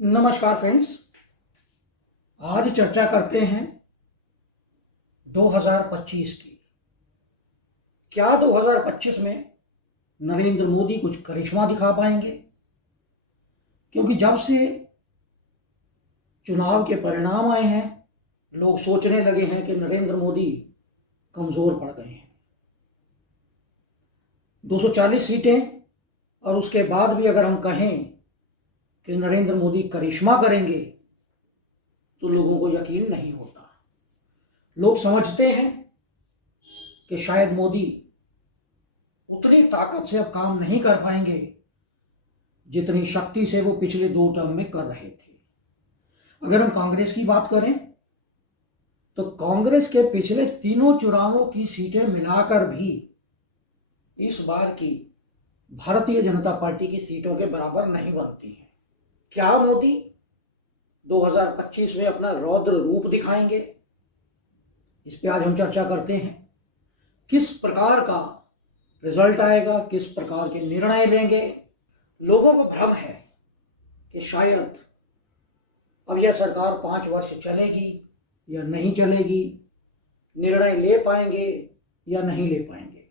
नमस्कार फ्रेंड्स। आज चर्चा करते हैं 2025 की। क्या 2025 में नरेंद्र मोदी कुछ करिश्मा दिखा पाएंगे? क्योंकि जब से चुनाव के परिणाम आए हैं, लोग सोचने लगे हैं कि नरेंद्र मोदी कमज़ोर पड़ गए हैं। 240 सीटें और उसके बाद भी अगर हम कहें कि नरेंद्र मोदी करिश्मा करेंगे तो लोगों को यकीन नहीं होता। लोग समझते हैं कि शायद मोदी उतनी ताकत से अब काम नहीं कर पाएंगे जितनी शक्ति से वो पिछले 2 टर्म में कर रहे थे। अगर हम कांग्रेस की बात करें तो कांग्रेस के पिछले 3 चुनावों की सीटें मिलाकर भी इस बार की भारतीय जनता पार्टी की सीटों के बराबर नहीं बनती हैं। क्या मोदी 2025 में अपना रौद्र रूप दिखाएंगे? इस पे आज हम चर्चा करते हैं। किस प्रकार का रिजल्ट आएगा, किस प्रकार के निर्णय लेंगे। लोगों को भ्रम है कि शायद अब यह सरकार 5 वर्ष चलेगी या नहीं चलेगी, निर्णय ले पाएंगे या नहीं ले पाएंगे।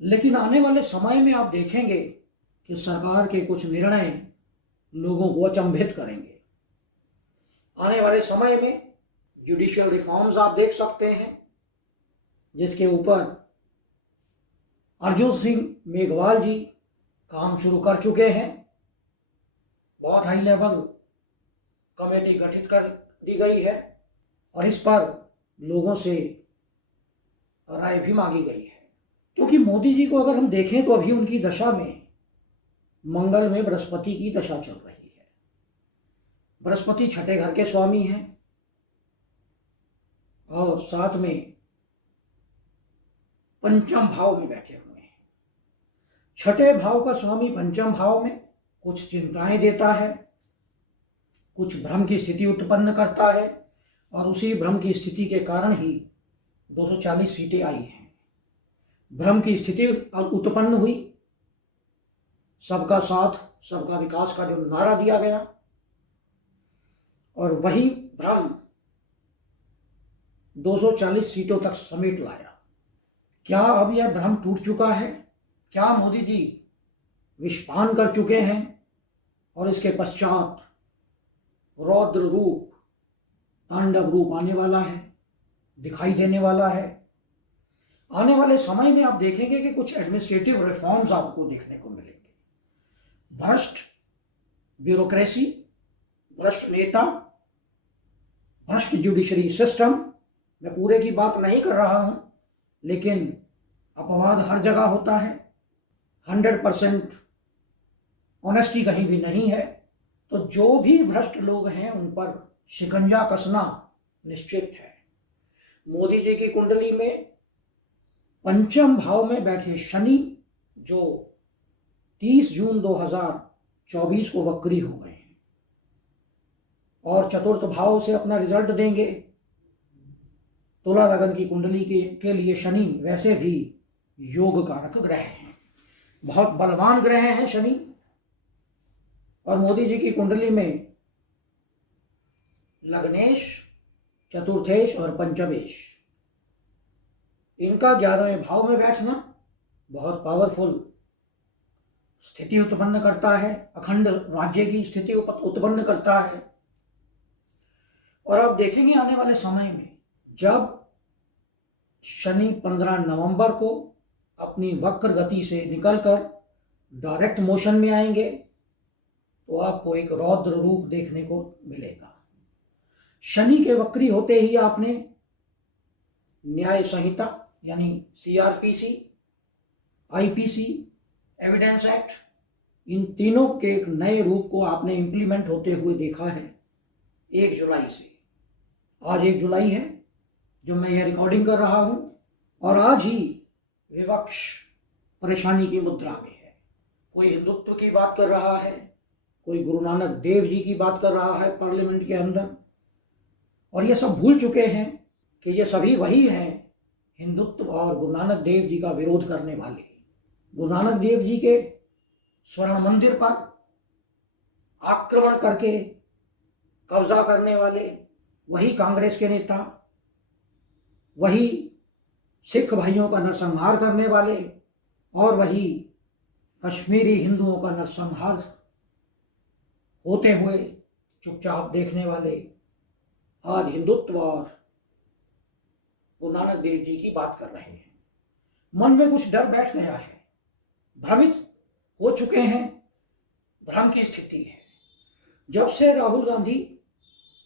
लेकिन आने वाले समय में आप देखेंगे कि सरकार के कुछ निर्णय लोगों को अचंभित करेंगे। आने वाले समय में जुडिशियल रिफॉर्म्स आप देख सकते हैं, जिसके ऊपर अर्जुन सिंह मेघवाल जी काम शुरू कर चुके हैं। बहुत हाई लेवल कमेटी गठित कर दी गई है और इस पर लोगों से राय भी मांगी गई है। क्योंकि मोदी जी को अगर हम देखें तो अभी उनकी दशा में मंगल में बृहस्पति की दशा चल रही है। बृहस्पति छठे घर के स्वामी हैं और साथ में पंचम भाव में बैठे हुए हैं। छठे भाव का स्वामी पंचम भाव में कुछ चिंताएं देता है, कुछ भ्रम की स्थिति उत्पन्न करता है और उसी भ्रम की स्थिति के कारण ही 240 सीटें आई हैं। भ्रम की स्थिति उत्पन्न हुई, सबका साथ सबका विकास का जो नारा दिया गया, और वही भ्रम 240 सीटों तक समेट लाया। क्या अब यह भ्रम टूट चुका है? क्या मोदी जी विषपान कर चुके हैं और इसके पश्चात रौद्र रूप, तांडव रूप आने वाला है, दिखाई देने वाला है? आने वाले समय में आप देखेंगे कि कुछ एडमिनिस्ट्रेटिव रिफॉर्म्स आपको देखने को मिलेंगे। भ्रष्ट ब्यूरोक्रेसी, भ्रष्ट नेता, भ्रष्ट जुडिशरी सिस्टम, मैं पूरे की बात नहीं कर रहा हूं, लेकिन अपवाद हर जगह होता है। 100% ऑनेस्टी कहीं भी नहीं है। तो जो भी भ्रष्ट लोग हैं उन पर शिकंजा कसना निश्चित है। मोदी जी की कुंडली में पंचम भाव में बैठे शनि, जो 30 जून 2024 को वक्री हो गए हैं और चतुर्थ भाव से अपना रिजल्ट देंगे। तुला लगन की कुंडली के लिए शनि वैसे भी योग कारक ग्रह हैं, बहुत बलवान ग्रह हैं शनि। और मोदी जी की कुंडली में लग्नेश, चतुर्थेश और पंचमेश, इनका 11वें भाव में बैठना बहुत पावरफुल स्थिति उत्पन्न करता है, अखंड राज्य की स्थिति उत्पन्न करता है। और आप देखेंगे आने वाले समय में जब शनि 15 नवंबर को अपनी वक्र गति से निकलकर डायरेक्ट मोशन में आएंगे तो आपको एक रौद्र रूप देखने को मिलेगा। शनि के वक्री होते ही आपने न्याय संहिता यानी सीआरपीसी, आईपीसी, एविडेंस एक्ट, इन तीनों के एक नए रूप को आपने इंप्लीमेंट होते हुए देखा है 1 जुलाई से। आज 1 जुलाई है जो मैं यह रिकॉर्डिंग कर रहा हूं, और आज ही विपक्ष परेशानी की मुद्रा में है। कोई हिंदुत्व की बात कर रहा है, कोई गुरु नानक देव जी की बात कर रहा है पार्लियामेंट के अंदर, और ये सब भूल चुके हैं कि ये सभी वही हैं हिंदुत्व और गुरु नानक देव जी का विरोध करने वाले। गुरु नानक देव जी के स्वर्ण मंदिर पर आग आक्रमण करके कब्जा करने वाले वही कांग्रेस के नेता, वही सिख भाइयों का नरसंहार करने वाले और वही कश्मीरी हिंदुओं का नरसंहार होते हुए चुपचाप देखने वाले आज हिंदुत्व और गुरु नानक देव जी की बात कर रहे हैं। मन में कुछ डर बैठ गया है, भ्रमित हो चुके हैं, भ्रम की स्थिति है। जब से Rahul Gandhi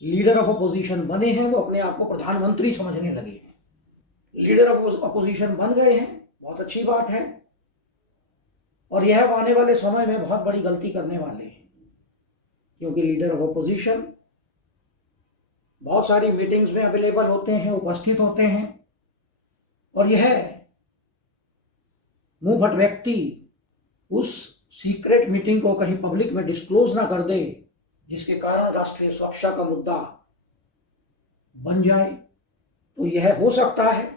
leader of opposition बने हैं, वो अपने आप को प्रधानमंत्री समझने लगे हैं। लीडर ऑफ अपोजिशन बन गए हैं, बहुत अच्छी बात है, और यह आने वाले समय में बहुत बड़ी गलती करने वाले हैं, क्योंकि लीडर ऑफ अपोजिशन बहुत सारी मीटिंग्स में अवेलेबल होते हैं, उपस्थित होते हैं, और यह मुंहफट व्यक्ति उस सीक्रेट मीटिंग को कहीं पब्लिक में डिस्क्लोज ना कर दे, जिसके कारण राष्ट्रीय सुरक्षा का मुद्दा बन जाए, तो यह हो सकता है।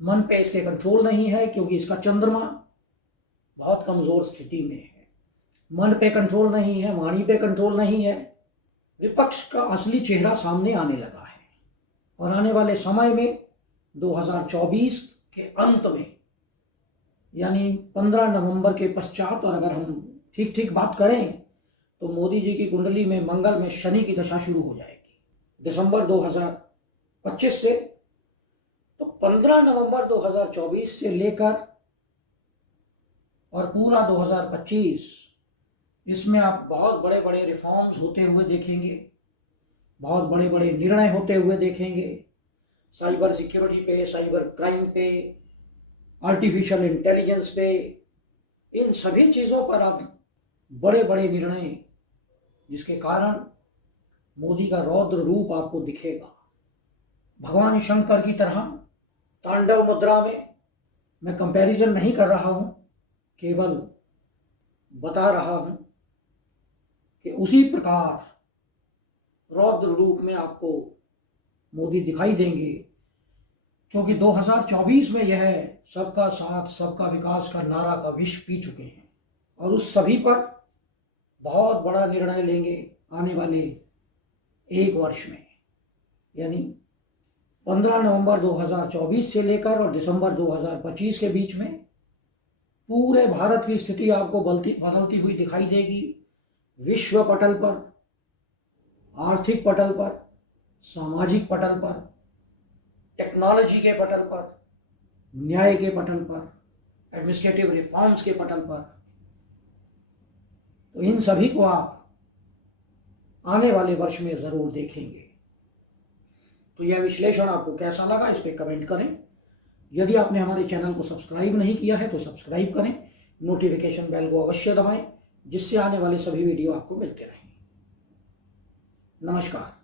मन पे इसके कंट्रोल नहीं है, क्योंकि इसका चंद्रमा बहुत कमजोर स्थिति में है। मन पे कंट्रोल नहीं है, वाणी पे कंट्रोल नहीं है। विपक्ष का असली चेहरा सामने आने लगा है, और आने वाले समय में 2024 के अंत में, यानी 15 नवंबर के पश्चात, और अगर हम ठीक बात करें तो मोदी जी की कुंडली में मंगल में शनि की दशा शुरू हो जाएगी दिसंबर 2025 से। तो 15 नवंबर 2024 से लेकर और पूरा 2025, इसमें आप बहुत बड़े बड़े रिफॉर्म्स होते हुए देखेंगे, बहुत बड़े बड़े निर्णय होते हुए देखेंगे। साइबर सिक्योरिटी पे, साइबर क्राइम पे, आर्टिफिशियल इंटेलिजेंस पे, इन सभी चीज़ों पर आप बड़े बड़े निर्णय, जिसके कारण मोदी का रौद्र रूप आपको दिखेगा। भगवान शंकर की तरह तांडव मुद्रा में, मैं कंपैरिजन नहीं कर रहा हूं, केवल बता रहा हूं कि उसी प्रकार रौद्र रूप में आपको मोदी दिखाई देंगे, क्योंकि 2024 में यह सबका साथ सबका विकास का नारा का विष पी चुके हैं, और उस सभी पर बहुत बड़ा निर्णय लेंगे आने वाले एक वर्ष में। यानी 15 नवंबर 2024 से लेकर और दिसंबर 2025 के बीच में पूरे भारत की स्थिति आपको बदलती हुई दिखाई देगी। विश्व पटल पर, आर्थिक पटल पर, सामाजिक पटल पर, टेक्नोलॉजी के पटल पर, न्याय के पटल पर, एडमिनिस्ट्रेटिव रिफॉर्म्स के पटल पर। तो इन सभी को आप आने वाले वर्ष में जरूर देखेंगे। तो यह विश्लेषण आपको कैसा लगा, इस पे कमेंट करें। यदि आपने हमारे चैनल को सब्सक्राइब नहीं किया है तो सब्सक्राइब करें, नोटिफिकेशन बेल को अवश्य दबाएं, जिससे आने वाले सभी वीडियो आपको मिलते रहें। नमस्कार।